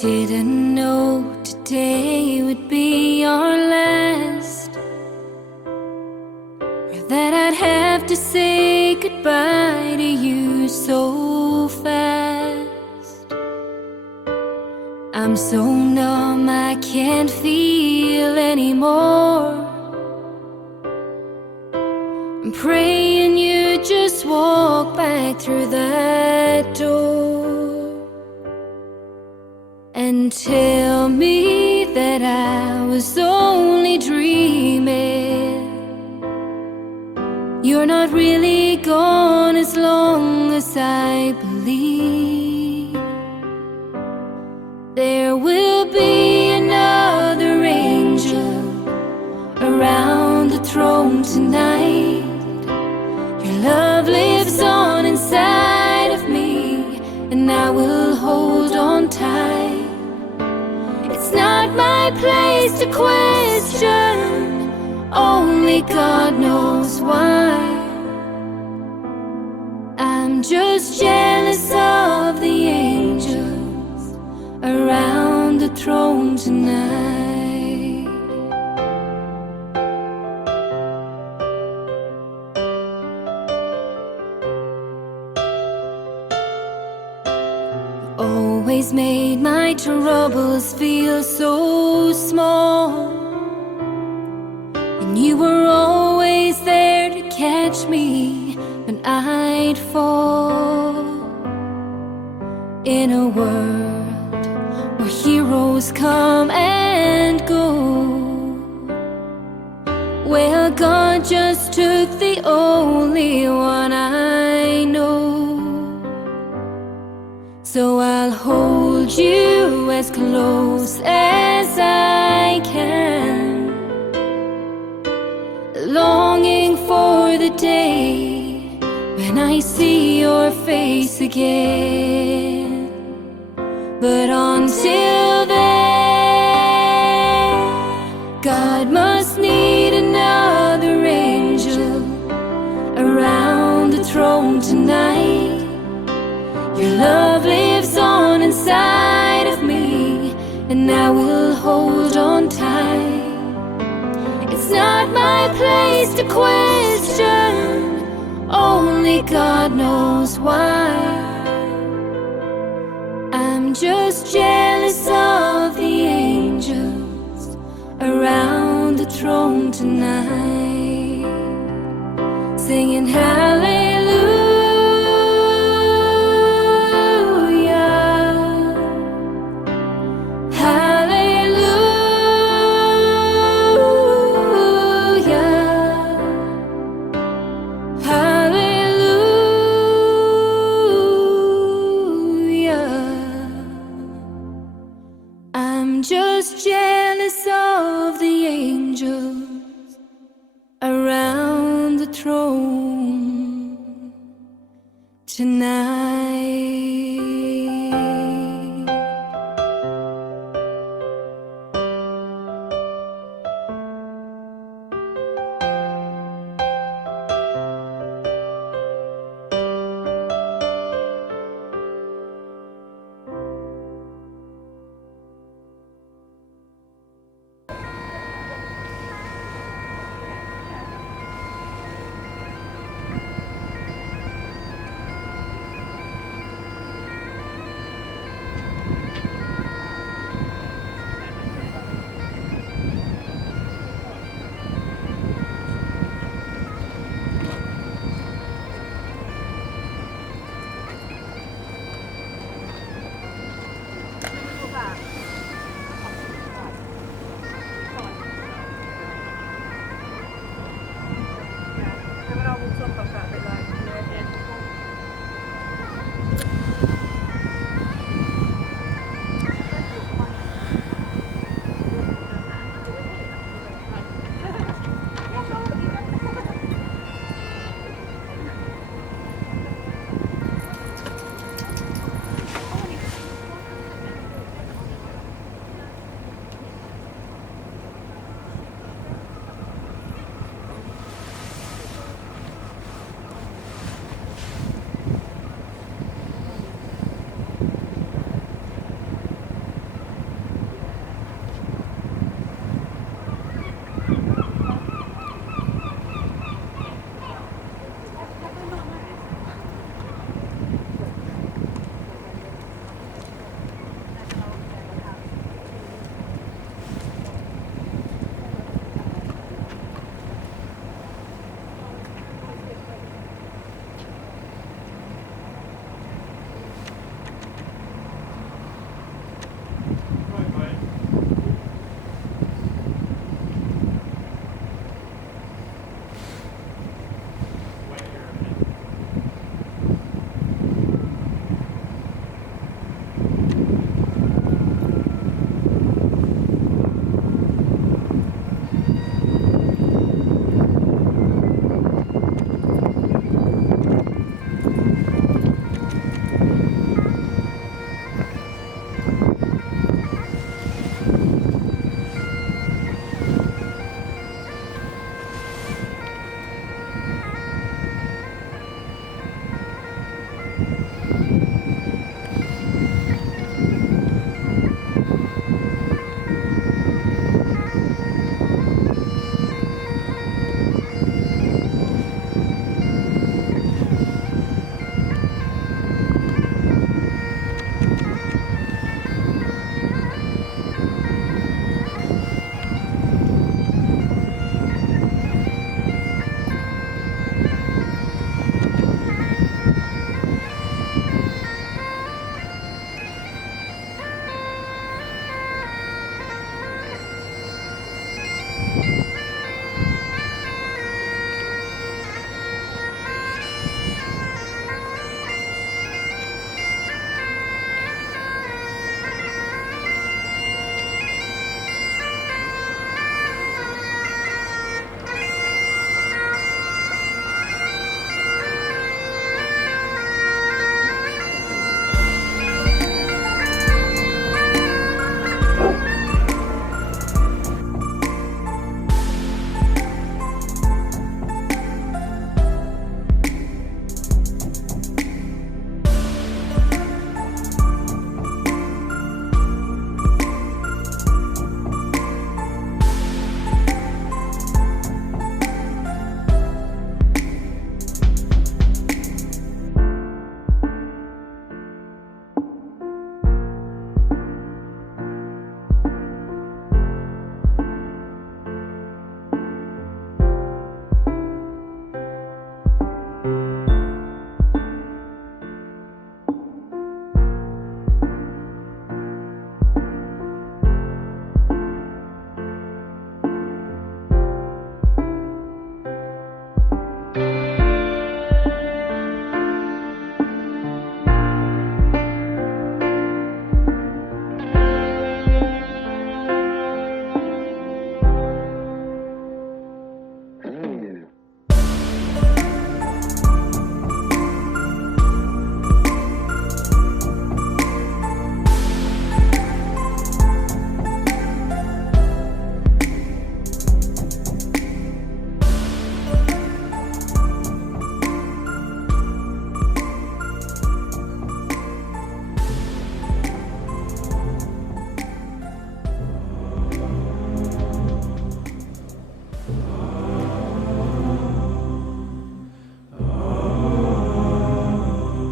Didn't know today would be our last, or that I'd have to say goodbye to you so fast. I'm so numb I can't feel anymore. I'm praying you just walk back through that door and tell me that I was only dreaming. You're not really gone as long as I believe. There will be another angel around the throne tonight. Your love lives on inside of me, and I will hold on tight. It's not my place to question, only God knows why. I'm just jealous of the angels around the throne tonight. Always made my troubles feel so small, and you were always there to catch me when I'd fall. In a world where heroes come and go, well, God just took the only one I know. So I'll hold you as close as I can, longing for the day when I see your face again. But until then, God must need another angel around the throne tonight. Your love lives on inside of me, and I will hold on tight. It's not my place to question, only God knows why. I'm just jealous of the angels around the throne tonight, singing hallelujah. I'm just jealous of the angels around the throne tonight.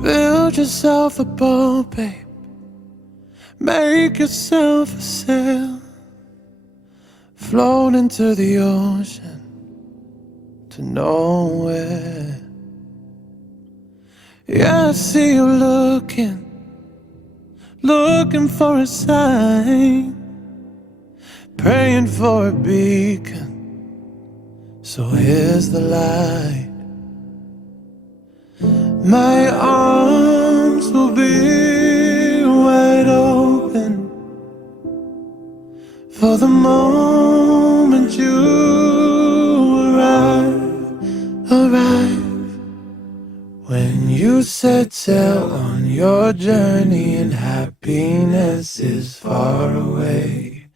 Build yourself a boat, babe. Make yourself a sail. Float into the ocean to nowhere. Yeah, I see you looking for a sign, praying for a beacon. So here's the light. My arms will be wide open for the moment you arrive. When you set sail on your journey and happiness is far away,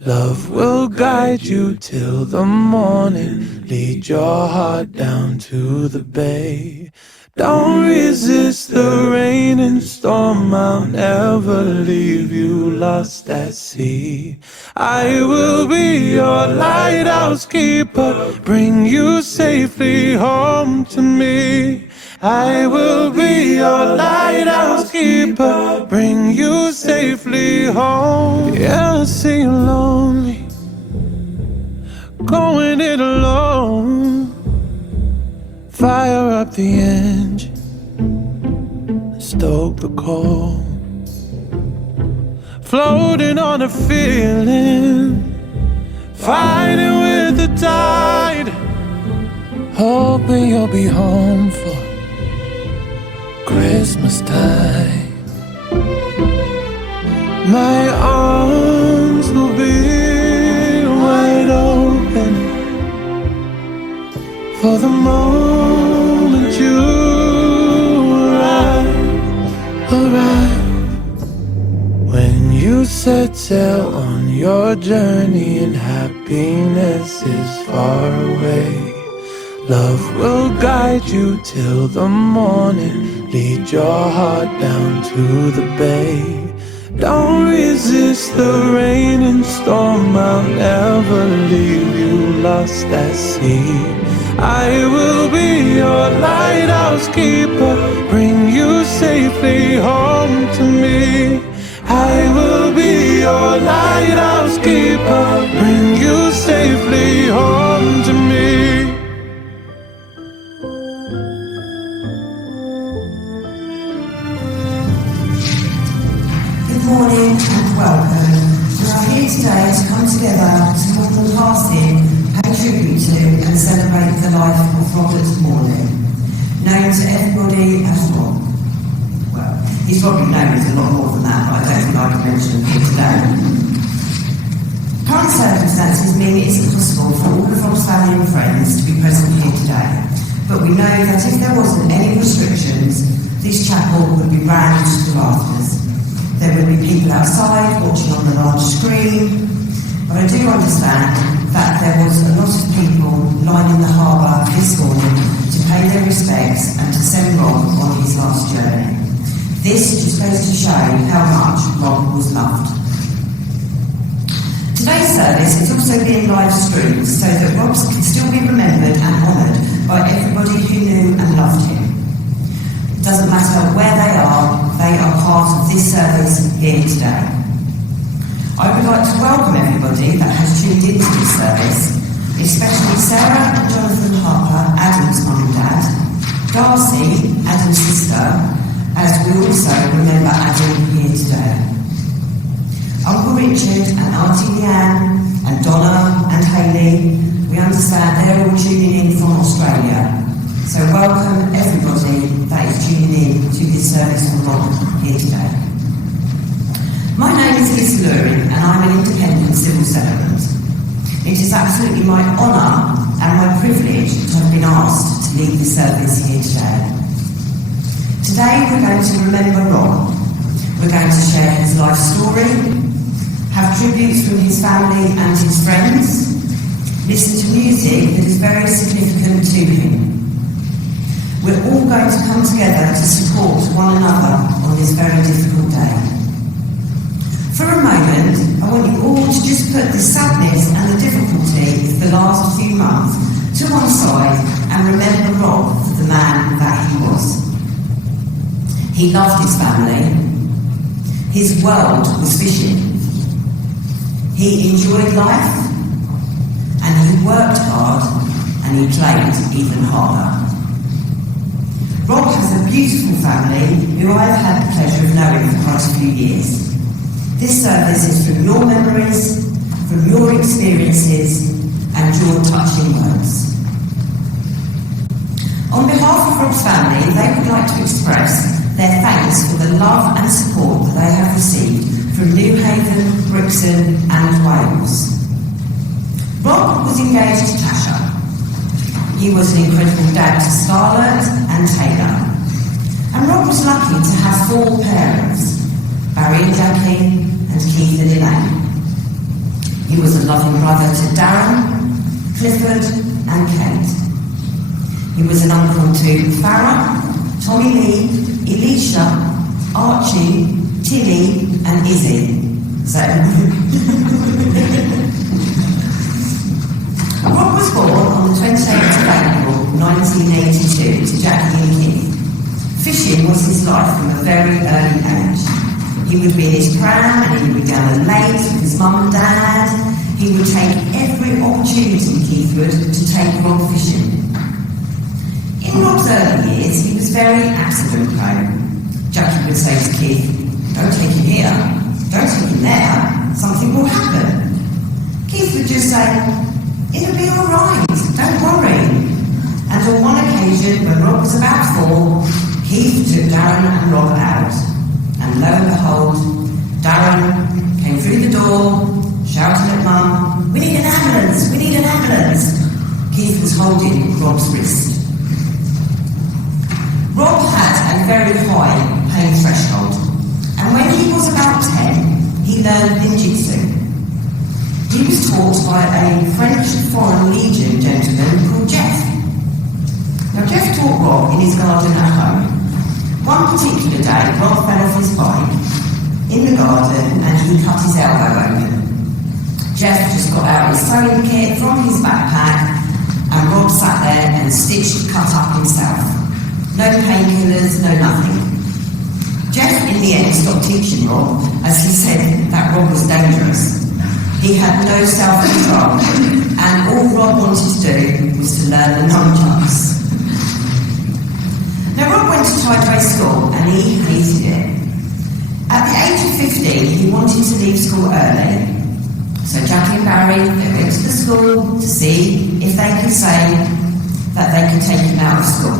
love will guide you till the morning, lead your heart down to the bay. Don't resist the rain and storm, I'll never leave you lost at sea. I will be your lighthouse keeper, bring you safely home to me. I will be your lighthouse keeper, bring you safely home. Yeah, I see you lonely, going it alone. Fire up the engine, stoke the coal. Floating on a feeling, fighting with the tide. Hoping you'll be home for Christmas time. My arms will be wide open for the moment you arrive. When you set sail on your journey and happiness is far away, Love will guide you till the morning, lead your heart down to the bay. Don't resist the rain and storm, I'll never leave you lost at sea. I will be your lighthouse keeper, bring you safely home to me. I will be your lighthouse keeper, bring you safely home to me. Good morning and welcome. We are here today to come together to mourn the passing, pay tribute to and celebrate the life of Robert Morley, known to everybody as Rob. Well, he's probably known as a lot more than that, but I don't think I can mention him here today. Current circumstances mean it isn't possible for all of Rob's family and friends to be present here today, but we know that if there wasn't any restrictions, this chapel would be rammed to the rafters. There would be people outside watching on the large screen, but I do understand that there was a lot of people lining the harbour this morning to pay their respects and to send Rob on his last journey. This just goes to show how much Rob was loved. Today's service is also being live streamed so that Rob can still be remembered and honoured by everybody who knew and loved him. It doesn't matter where they are part of this service here today. I would like to welcome everybody that has tuned into this service, especially Sarah and Jonathan Harper, Adam's mum and dad, Darcy, Adam's sister, as we also remember Adam here today. Uncle Richard and Auntie Leanne and Donna and Hayley, we understand they're all tuning in from Australia. So welcome everybody that is tuning in to this service on Rob here today. My name is Liz Lurie and I'm an independent civil servant. It is absolutely my honour and my privilege to have been asked to lead the service here today. Today we're going to remember Rob. We're going to share his life story, have tributes from his family and his friends, listen to music that is very significant to him. We're all going to come together to support one another on this very difficult day. For a moment, I want you all to just put the sadness and the difficulty of the last few months to one side and remember Rob for the man that he was. He loved his family. His world was fishing. He enjoyed life, and he worked hard, and he played even harder. Rob has a beautiful family who I've had the pleasure of knowing for quite a few years. This service is from your memories, from your experiences, and your touching words. On behalf of Rob's family, they would like to express their thanks for the love and support that they have received from New Haven, Brixton, and Wales. Rob was engaged to Tasha. He was an incredible dad to Scarlett and Taylor. And Rob was lucky to have 4 parents, Barry and Jackie, and Keith and Elaine. He was a loving brother to Darren, Clifford, and Kate. He was an uncle to Farah, Tommy Lee, Elisha, Archie, Tilly, and Izzy. So, Rob was born on the 28th of April 1982 to Jackie and Keith. Fishing was his life from a very early age. He would be in his pram and he would be down the lake with his mum and dad. He would take every opportunity, Keith would, to take Rob fishing. In Rob's early years, he was very accident prone. Jackie would say to Keith, "Don't take him here, don't take him there, something will happen." Keith would just say, "It'll be all right, don't worry." And on one occasion, when Rob was about 4, Keith took Darren and Rob out. And lo and behold, Darren came through the door, shouting at Mum, "We need an ambulance, we need an ambulance." Keith was holding Rob's wrist. Rob had a very high pain threshold, and when he was about 10, he learned ninjutsu. He was taught by a French Foreign Legion gentleman called Jeff. Now Jeff taught Rob in his garden at home. One particular day, Rob fell off his bike in the garden and he cut his elbow open. Jeff just got out his sewing kit from his backpack and Rob sat there and stitched the cut up himself. No painkillers, no nothing. Jeff in the end stopped teaching Rob as he said that Rob was dangerous. He had no self-control and all Rob wanted to do was to learn the nunchucks. Now Rob went to Tideway School and he hated it. At the age of 15 he wanted to leave school early. So Jackie and Barry, they went to the school to see if they could say that they could take him out of school.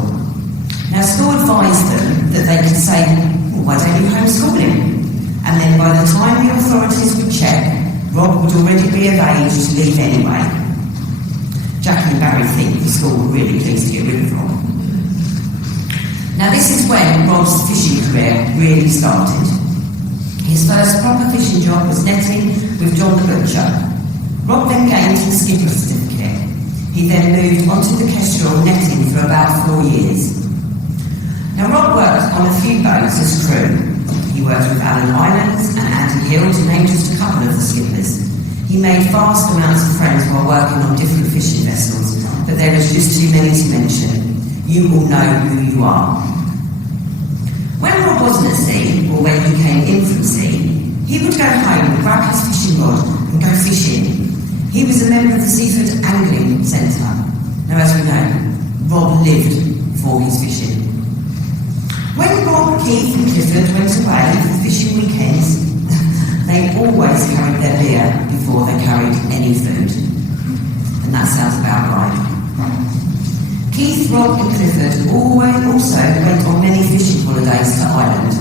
Now school advised them that they could say, well, why don't you homeschool him? And then by the time the authorities would check, Rob would already be of age to leave anyway. Jackie and Barry think the school were really pleased to get rid of Rob. Now this is when Rob's fishing career really started. His first proper fishing job was netting with John the Butcher. Rob then gained his skipper certificate. He then moved onto the Kestrel netting for about 4 years. Now Rob worked on a few boats as crew. He worked with Alan Islands and Andy Hill to name just a couple of the skippers. He made vast amounts of friends while working on different fishing vessels, but there is just too many to mention. You all know who you are. When Rob wasn't at sea, or when he came in from sea, he would go home and grab his fishing rod and go fishing. He was a member of the Seaford Angling Centre. Now, as we know, Rob lived for his fishing. When Rob, Keith and Clifford went away for fishing weekends, they always carried their beer before they carried any food. And that sounds about right. Keith, Rob and Clifford also went on many fishing holidays to Ireland.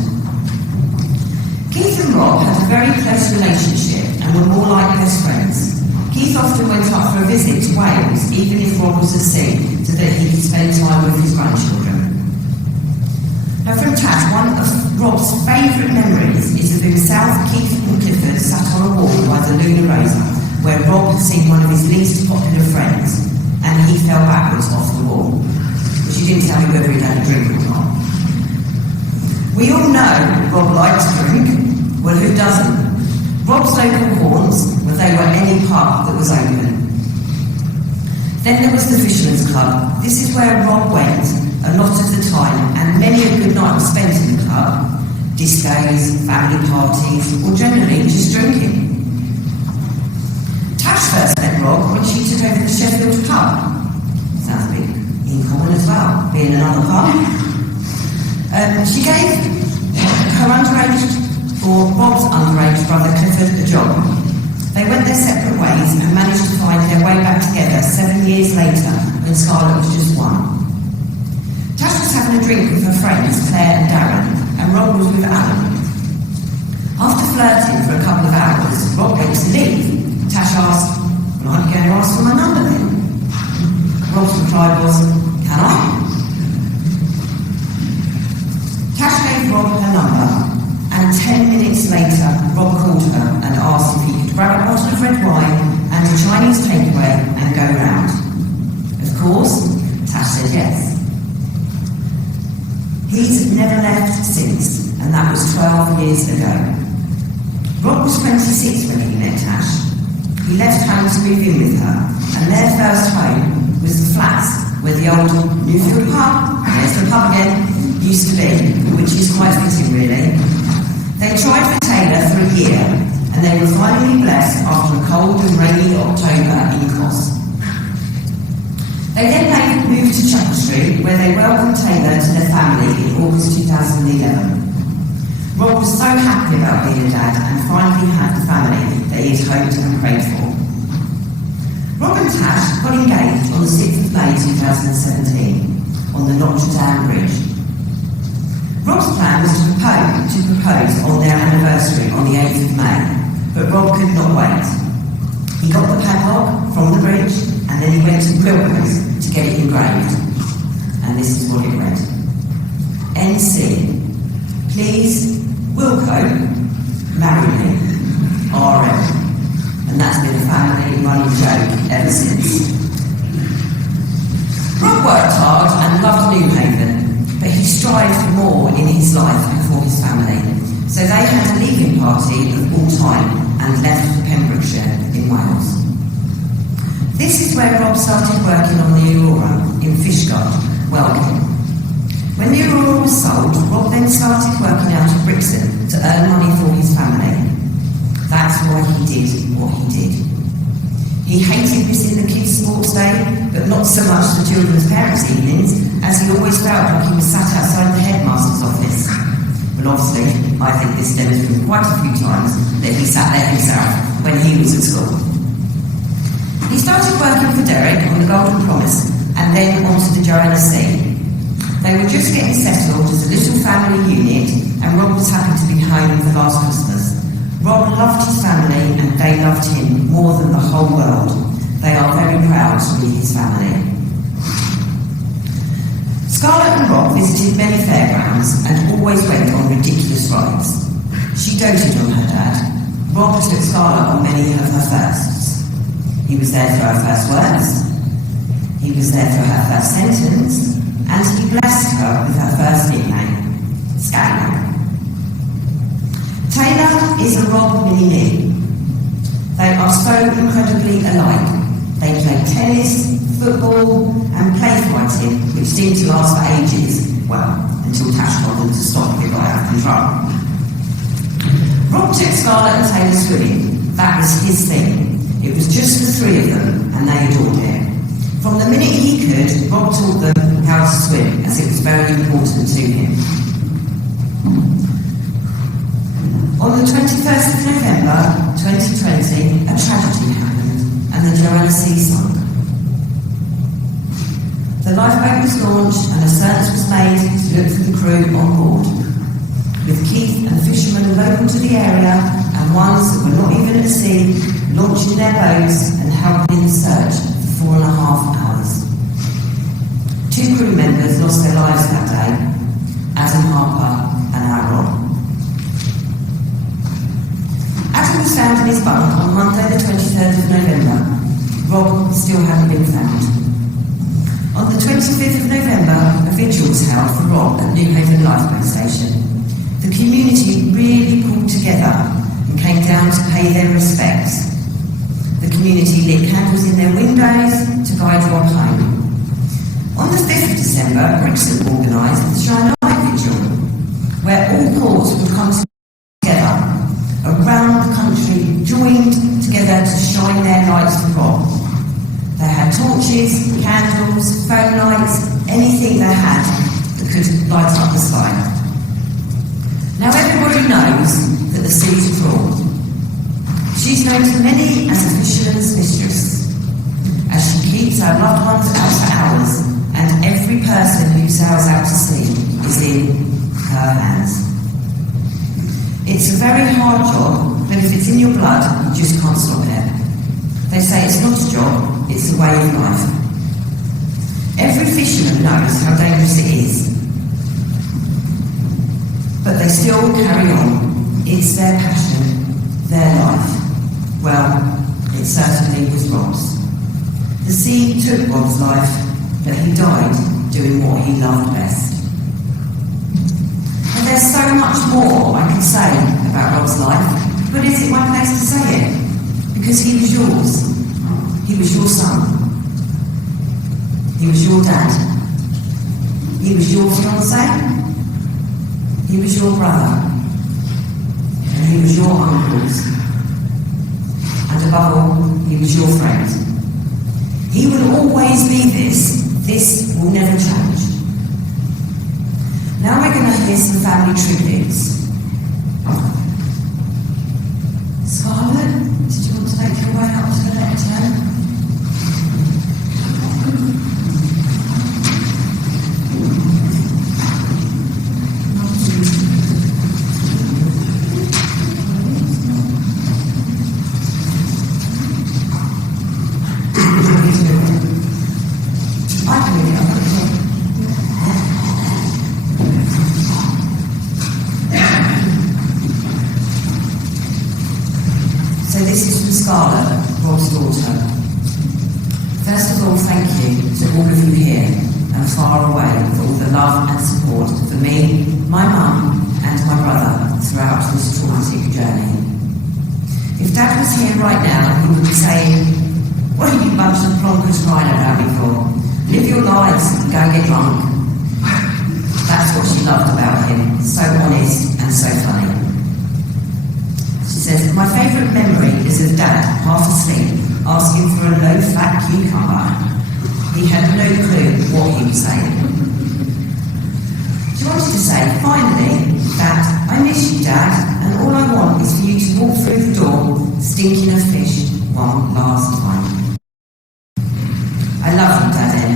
Keith and Rob had a very close relationship and were more like best friends. Keith often went up for a visit to Wales, even if Rob was at sea, so that he could spend time with his grandchildren. Now from Tash, one of Rob's favourite memories is of himself, Keith and Clifford sat on a wall by the Luna Rosa, where Rob had seen one of his least popular friends, and he fell backwards off the wall. But she didn't tell me whether he'd had a drink or not. We all know Rob liked to drink. Well, who doesn't? Rob's local haunts, where they were any pub that was open. Then there was the Fisherman's Club. This is where Rob went a lot of the time, and many a good night was spent in the club. Discos, family parties, or generally just drinking. Tash first met Rob when she took over the Sheffield pub. Sounds a bit in common as well, being another pub. She gave her underage, or Rob's underage brother Clifford, a job. They went their separate ways and managed to find their way back together 7 years later when Scarlett was just 1. Tash was having a drink with her friends Claire and Darren, and Rob was with Alan. After flirting for a couple of hours, Rob went to leave. Tash asked, well, aren't you going to ask for my number then? Rob's reply was, can I? Tash gave Rob her number, and 10 minutes later, Rob called her and asked if he could grab a bottle of red wine and a Chinese takeaway and go round. Of course, Tash said yes. He's never left since, and that was 12 years ago. Rob was 26 when he met Tash. He left home to move in with her, and their first home was the flats where the old Newfield pub, there's the pub again, used to be, which is quite fitting really. They tried for Taylor for a year, and they were finally blessed after a cold and rainy October in Cos. They then moved to Chapel Street, where they welcomed Taylor to their family in August 2011. Rob was so happy about being a dad and finally had the family that he had hoped and prayed for. Rob and Tash got engaged on the 6th of May 2017 on the Notre Dame Bridge. Rob's plan was to propose on their anniversary on the 8th of May, but Rob could not wait. He got the padlock from the bridge and then he went to Wilco's to get it engraved. And this is what it read. NC. Please, Wilco, marry me. RM. And that's been a family running joke ever since. Rob worked hard and loved New Haven, but he strived for more in his life and for his family. So they had a leaving party of all time and left for Pembrokeshire in Wales. This is where Rob started working on the Aurora in Fishguard, Welcome. When the Aurora was sold, Rob then started working out of Brixton to earn money for his family. That's why he did what he did. He hated missing the kids' sports day, but not so much the children's parents' evenings, as he always felt like he was sat outside the headmaster's office. But obviously, I think this stems from quite a few times that he sat there himself when he was at school. He started working for Derek on the Golden Promise and then onto the Joanna Sea. They were just getting settled as a little family unit, and Rob was happy to be home for last Christmas. Rob loved his family and they loved him more than the whole world. They are very proud to be his family. Scarlett and Rob visited many fairgrounds and always went on ridiculous rides. She doted on her dad. Rob took Scarlett on many of her firsts. He was there for her first words. He was there for her first sentence. And he blessed her with her first nickname, Skylar. Taylor is a Rob mini-me. They are so incredibly alike. They play tennis, football, and play fighting, which seemed to last for ages. Well, until Tash told them to stop it got out of control. Rob took Scarlett and Taylor swimming. That was his thing. It was just the three of them, and they adored it. From the minute he could, Rob taught them how to swim, as it was very important to him. On the 21st of November 2020, a tragedy happened, and the Joanna Sea sunk. The lifeboat was launched, and a search was made to look for the crew on board, with Keith and fishermen local to the area, and ones that were not even at sea, launching their boats and helping in the search for 4.5 hours. 2 crew members lost their lives that day, Adam Harper and our Rob. Adam was found in his bunk on Monday the 23rd of November. Rob still hadn't been found. On the 25th of November, a vigil was held for Rob at New Haven Lifeboat Station. The community really pulled together and came down to pay their respects. The community lit candles in their windows to guide Rob home. On the 5th of December, Brixton organised the Shine Light Vigil, where all ports would come together around the country, joined together to shine their lights for Rob. They had torches, candles, phone lights, anything they had that could light up the sky. Now everybody knows that the sea's cruel. She's known to many as a fisherman's mistress, as she keeps her loved ones out for hours, and every person who sails out to sea is in her hands. It's a very hard job, but if it's in your blood, you just can't stop it. They say it's not a job, it's a way of life. Every fisherman knows how dangerous it is, but they still carry on. It's their passion, their life. Well, it certainly was Rob's. The sea took Rob's life, but he died doing what he loved best. And there's so much more I could say about Rob's life, but is it my place to say it? Because he was yours. He was your son. He was your dad. He was your fiancé. He was your brother. And he was your uncles. And above all, he was your friend. He will always be this. This will never change. Now we're going to hear some family tributes. Scarlett, did you want to make your way up to the lectern? So this is from Scarlett, Rob's daughter. First of all, thank you to all of you here and far away for all the love and support for me, my mum and my brother throughout this traumatic journey. If Dad was here right now, he would be saying, "What are you bunch of plonkers crying about me for? Live your lives and go get drunk." That's what she loved about him, so honest and so funny. She says, "My favourite memory is of Dad, half asleep, asking for a low-fat cucumber. He had no clue what he was saying." She wanted to say, finally, that "I miss you, Dad, and all I want is for you to walk through the door stinking of fish one last time." I love you, Dad, Em.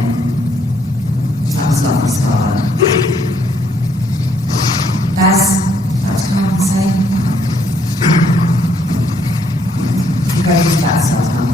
That was lovely, Scarlett. Baz, that was what I would say. You go into that cell, huh?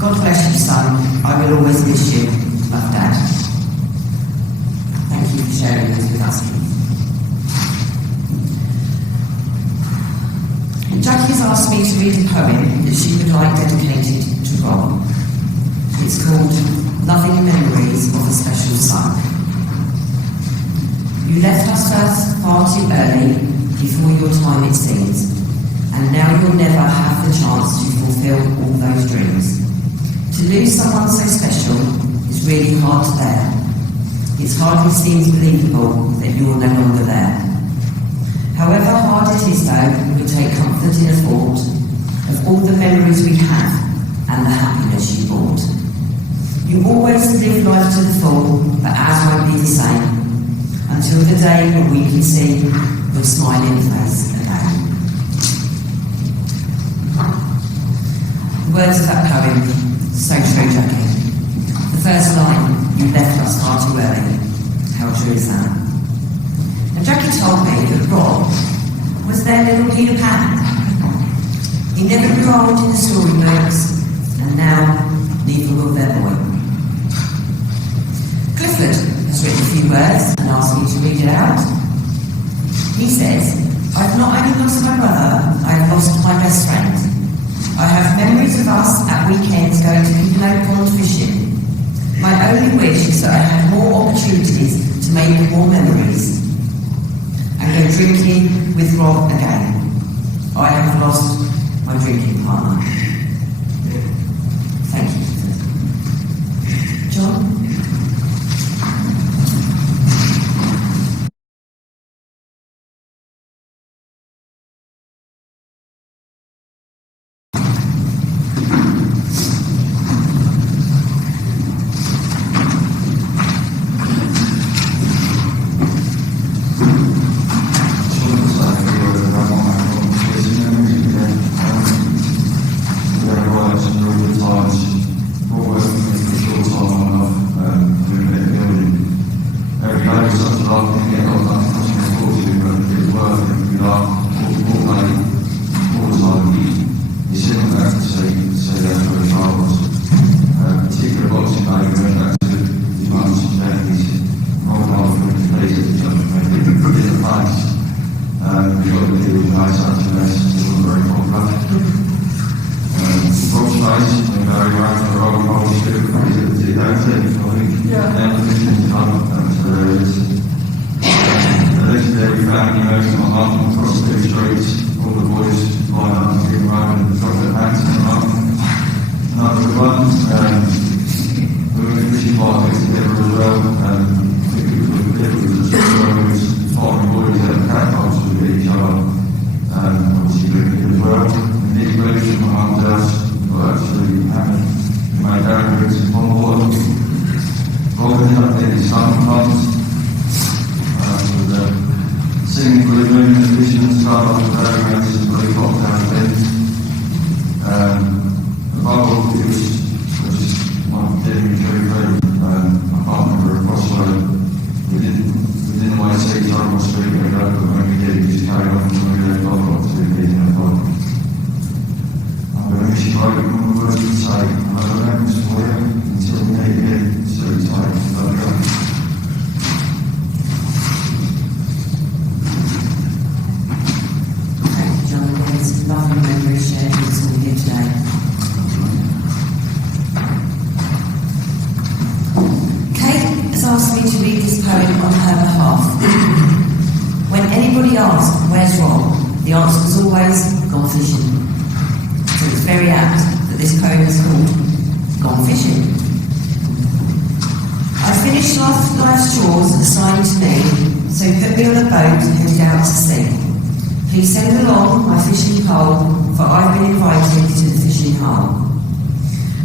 God bless you, son. I will always miss you. Love, Dad. Thank you for sharing this with us. Jackie has asked me to read a poem that she would like dedicated to Rob. It's called Loving Memories of a Special Son. You left us far too early, before your time it seems, and now you'll never have the chance to fulfill all those dreams. To lose someone so special is really hard to bear. It hardly seems believable that you're no longer there. However hard it is though, we take comfort in the thought of all the memories we have and the happiness you brought. You always live life to the full, but ours won't be the same, until the day when we can see your smiling face again. The words of that poem, so true, Jackie. The first line, you left us far too early. How true is that? And Jackie told me that Rob was their little Peter Pan. He never grew old in the storybooks, and now neither will their boy. Clifford has written a few words and asked me to read it out. He says, I've not only lost my brother, I have lost my best friend. I have memories of us at weekends going to Pino Pond fishing. My only wish is that I had more opportunities to make more memories and go drinking with Rob again. I have lost my drinking partner. Thank you. John? Please send along my fishing pole, for I've been invited to the fishing hole,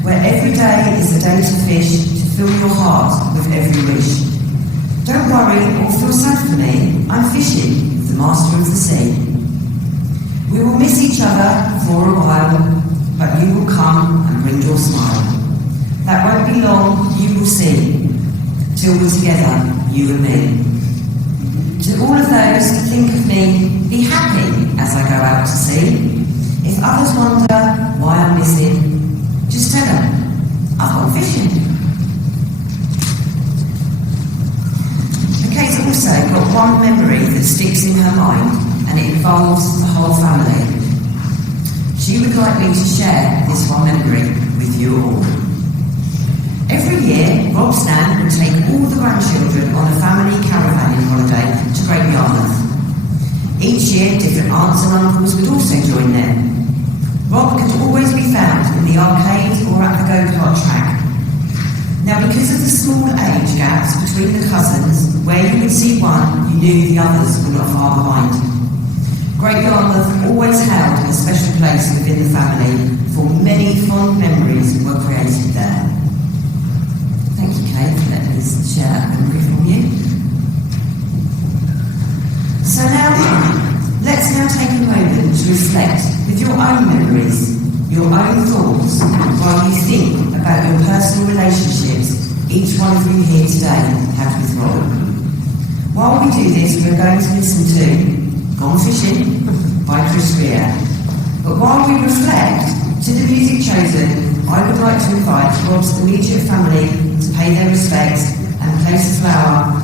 where every day is a day to fish, to fill your heart with every wish. Don't worry or feel sad for me, I'm fishing with the master of the sea. We will miss each other for a while, but you will come and bring your smile. That won't be long, you will see, till we're together, you and me. To all of those who think of me, be happy as I go out to sea. If others wonder why I'm missing, just tell them I've gone fishing. Okay, so her mind, and it involves the whole family. She would like me to share this one memory with you all. Every year, Rob's nan would take all the grandchildren on a family caravanning holiday to Great Yarmouth. Each year, different aunts and uncles would also join them. Rob could always be found in the arcade or at the go-kart track. Now, because of the small age gaps between the cousins, where you would see one, you knew the others were not far behind. Great Yarmouth always held a special place within the family, for many fond memories were created there. Thank you, Kate, for letting us share that memory from you. So now, let's now take a moment to reflect with your own memories, your own thoughts, while you think about your personal relationships each one of you here today have with Rob. While we do this, we're going to listen to Gone Fishing by Chris Rea. But while we reflect to the music chosen, I would like to invite Rob's immediate family to pay their respects and place a flower.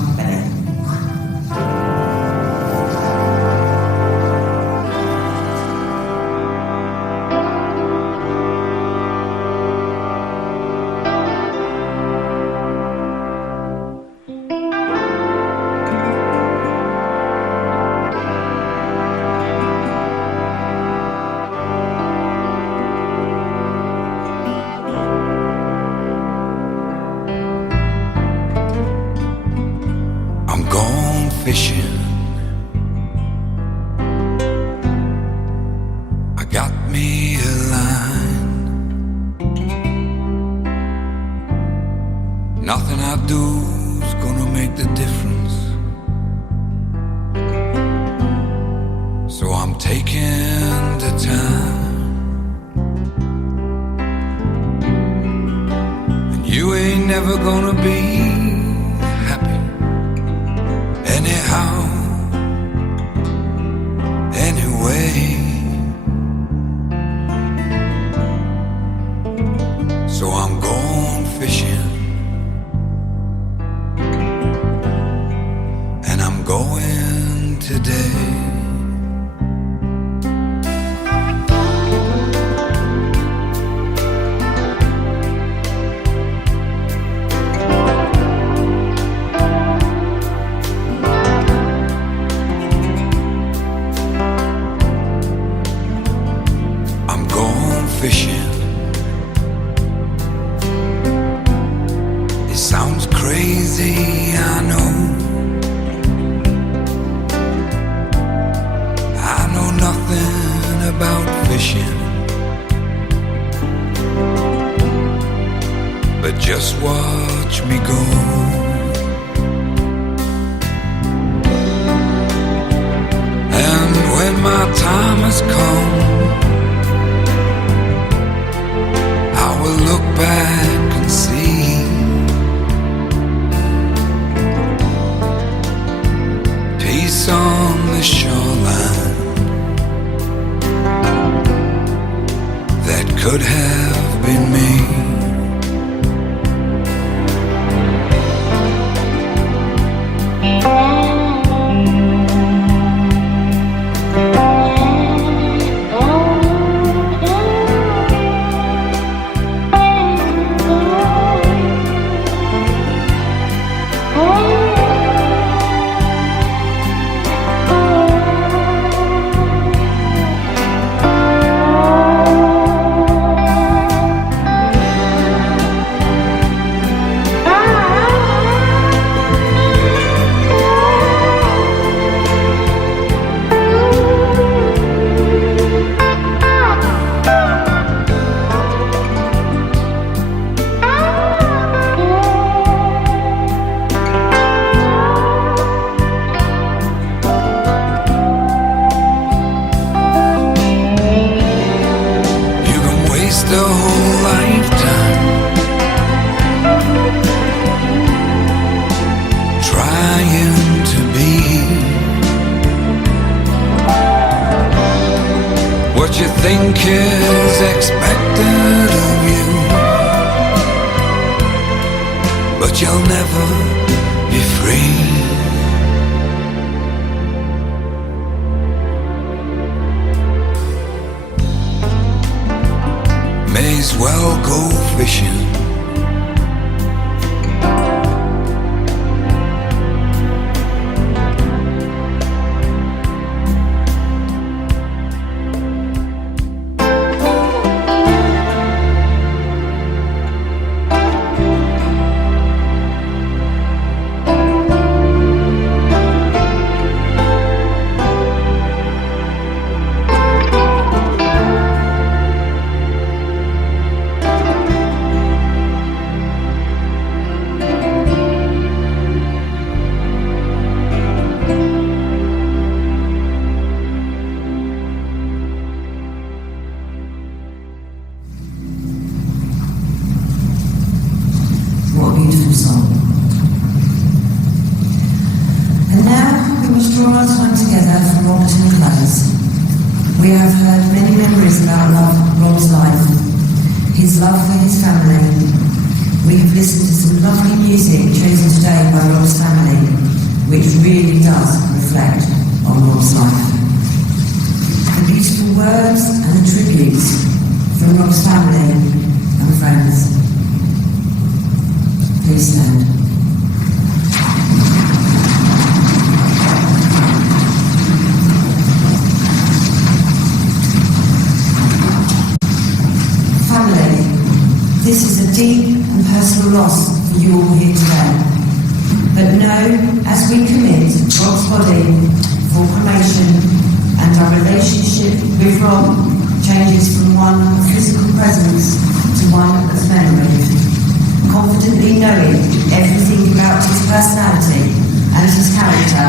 Fishing, I got me a line. Nothing I do's gonna make the difference, so I'm taking the time. And you ain't never gonna be anyhow, anyway. So I'm going fishing, and I'm going today. Fishing. It sounds crazy, I know. I know nothing about fishing, but just watch me go. And when my time has come, I will look back and see peace on the shoreline that could have been me. The whole lifetime trying to be what you think is expected of you, but you'll never be free. go fishing. What a beautiful song. And now we must draw our time together for Rob to close. We have heard many memories about Rob's life, his love for his family. We have listened to some lovely music chosen today by Rob's family, which really does reflect on Rob's life. The beautiful words and the tributes from Rob's family and friends. Please stand. Family, this is a deep and personal loss for you all here today. But know, as we commit Rob's body for cremation and our relationship with Rob changes from one of physical presence to one of memory, confidently knowing everything about his personality and his character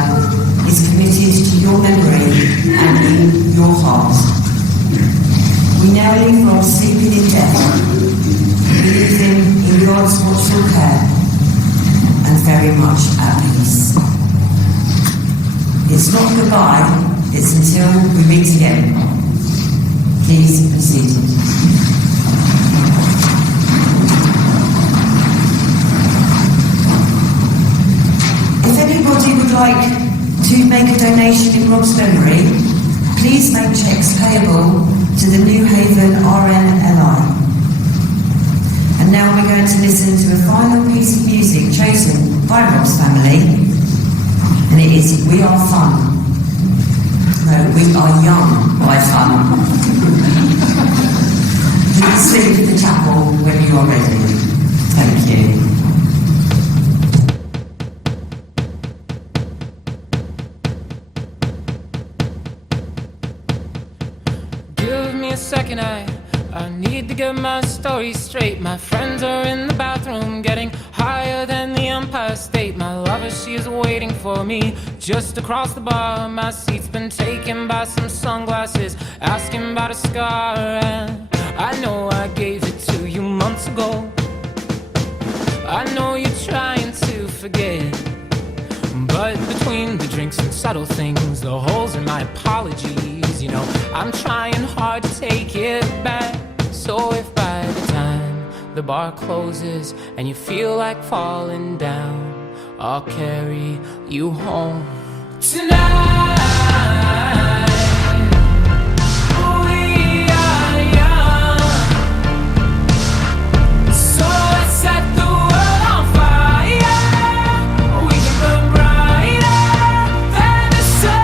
is committed to your memory and in your heart. We now leave Rob sleeping in death. We leave him in God's watchful care and very much at peace. It's not goodbye, it's until we meet again. Please be seated. If anybody would like to make a donation in Rob's memory, please make cheques payable to the New Haven RNLI. And now we're going to listen to a final piece of music chosen by Rob's family, and it is We Are Fun. No, We Are Young by Fun. Please leave the chapel when you are ready. Thank you. Give me a second, I need to get my story straight. My friends are in the bathroom getting higher than the Empire State. My lover, she is waiting for me just across the bar. My seat's been taken by some sunglasses, asking about a scar. And I know I gave it to you months ago. I know you're trying to forget, but between the drinks and subtle things, the holes in my apologies, you know, I'm trying hard to take it back. So if by the time the bar closes and you feel like falling down, I'll carry you home tonight. We are young, so let's set the world on fire. We can burn brighter than the sun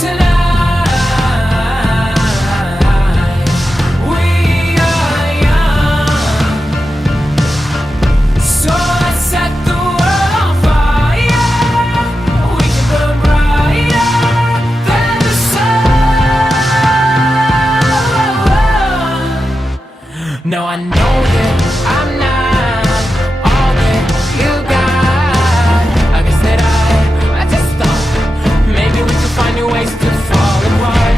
tonight. We are young, so let's set the world on fire. We can burn brighter than the sun. No, I know that I'm not all that you got. I guess that I just thought maybe we could find new ways to fall apart.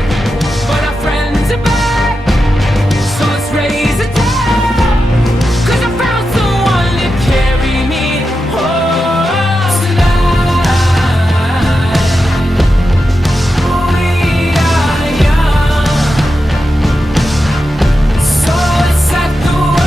But our friends are back, so let's raise a toast. 'Cause I found someone to carry me home tonight. We are young, so let's set the world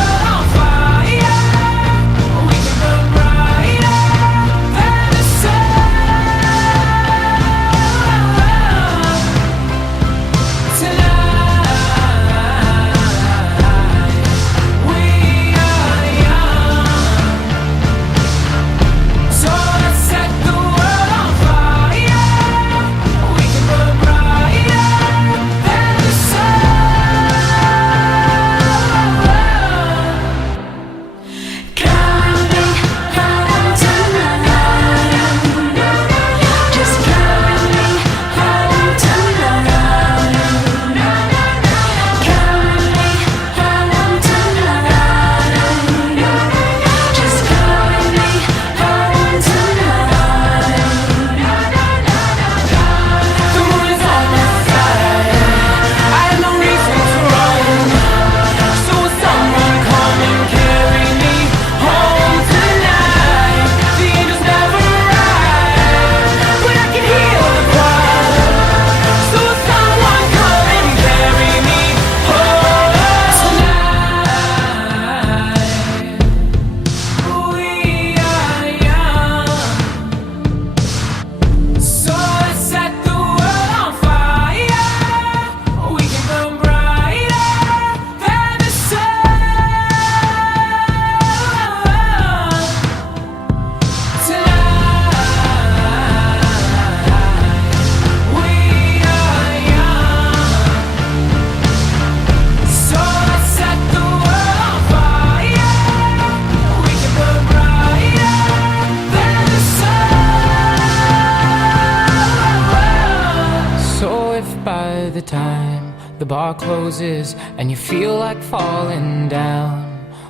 time the bar closes and you feel like falling down,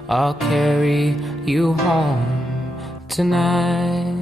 I'll carry you home tonight.